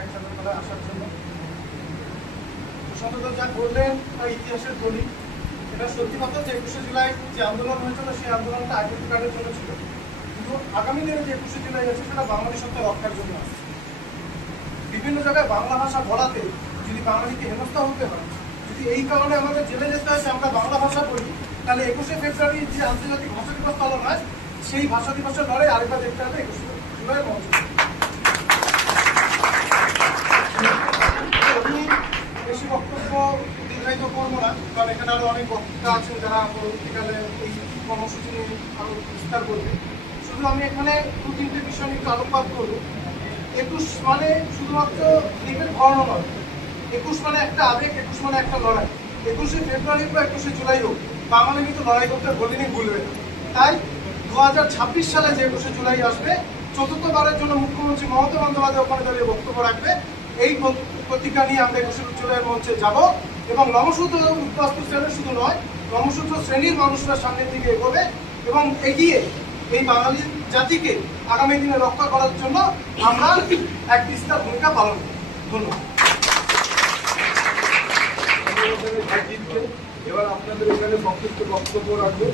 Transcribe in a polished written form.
একসাথে করে আসার জন্য। প্রশান্ত যা বললেন তা ইতিহাসের দলিল। এটা সত্যি কথা যে 21শে জুলাই যে আন্দোলন হয়েছিল সেই আন্দোলনটা আইডেন্টি কার্ডের জন্য ছিল, কিন্তু আগামী দিনে যে 21শে জুলাই আছে সেটা বাঙালি সত্তা রক্ষার জন্য আছে। বিভিন্ন জায়গায় বাংলা ভাষা বলাতে যদি বাঙালিকে হেনস্থা হতে হয়, যদি এই কারণে আমাদের জেলে যেতে হয় যে আমরা বাংলা ভাষা বলি, তাহলে 21শে ফেব্রুয়ারি যে আন্তর্জাতিক ভাষা দিবস পালন হয় সেই ভাষা দিবসের লড়াই আরেকবার দেখতে হবে 21শে জুলাই মঞ্চ। আমি বেশি বক্তব্য দীর্ঘায়িত করবো না, কারণ এখানে আরো অনেক বক্তা আছেন যারা পরবর্তীকালে এই কর্মসূচি নিয়ে আরো বিস্তার করবে। শুধু আমি এখানে 2-3টে বিষয় নিয়ে আলোকপাত করবো। 21 মানে শুধুমাত্র দ্বীপের বর্ণ নয়, 21 মানে একটা আবেগ, 21 মানে একটা লড়াই। 21শে ফেব্রুয়ারি বা 21শে জুলাই হোক, বাঙালি কিন্তু লড়াই করতে ভুলিনি, ভুলবে না। তাই 2026 সালে যে 21শে জুলাই আসবে, চতুর্থবারের জন্য মুখ্যমন্ত্রী মমতা বন্দ্যোপাধ্যায় ওখানে দাঁড়িয়ে বক্তব্য রাখবে। এই প্রতিজ্ঞা নিয়ে আমরা 21শে জুলাইয়ের মঞ্চে যাব এবং নমশূদ্র উদ্বাস্তু শ্রেণীর শুধু নয়, নমশূদ্র শ্রেণীর মানুষরা সামনের দিকে এগোবে এবং এগিয়ে এই বাঙালি জাতিকে আগামী দিনে রক্ষা করার জন্য আমরা এক বিস্তার ভূমিকা পালন করি। ধন্যবাদ। এবার আপনাদের এখানে সংক্ষিপ্ত বক্তব্য রাখবে